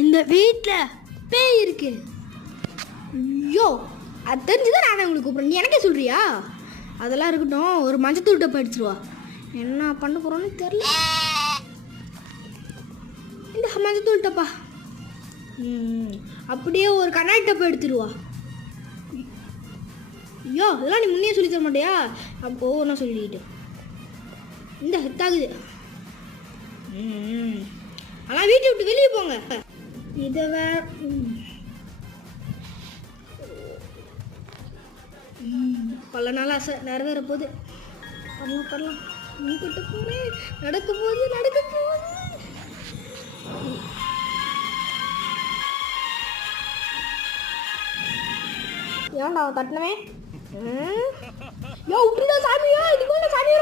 இந்த வீட்டில் பேய் இருக்கு. ஐயோ, அது தெரிஞ்சுதான் நான் உங்களுக்கு கூப்பிட்றேன். நீ எனக்கே சொல்கிறியா? அதெல்லாம் இருக்கட்டும், ஒரு மஞ்சத்தூள் டப்பை அடிச்சிருவா. என்ன பண்ண போகிறோன்னு தெரில. இந்த மஞ்சத்தூள் டப்பா அப்படியே ஒரு கண்ணாடி டப்பை எடுத்துருவா. ஐயோ, இதெல்லாம் நீ முன்னே சொல்லி தர மாட்டியா? அப்போ ஒன்றா சொல்லிட்டு இந்த ஹெத்தாகுது. ஆனால் வீட்டை விட்டு வெளியே போங்க. இதை வேற பல நாள் ஆசை நிறைவேற போகுது. பண்ணலாம் முன்கிட்ட போகிறேன். நடக்க போகுது. ஏன்டா தட்டினவே? யோ விட்டுடா சாமியா, இது போல சாமியா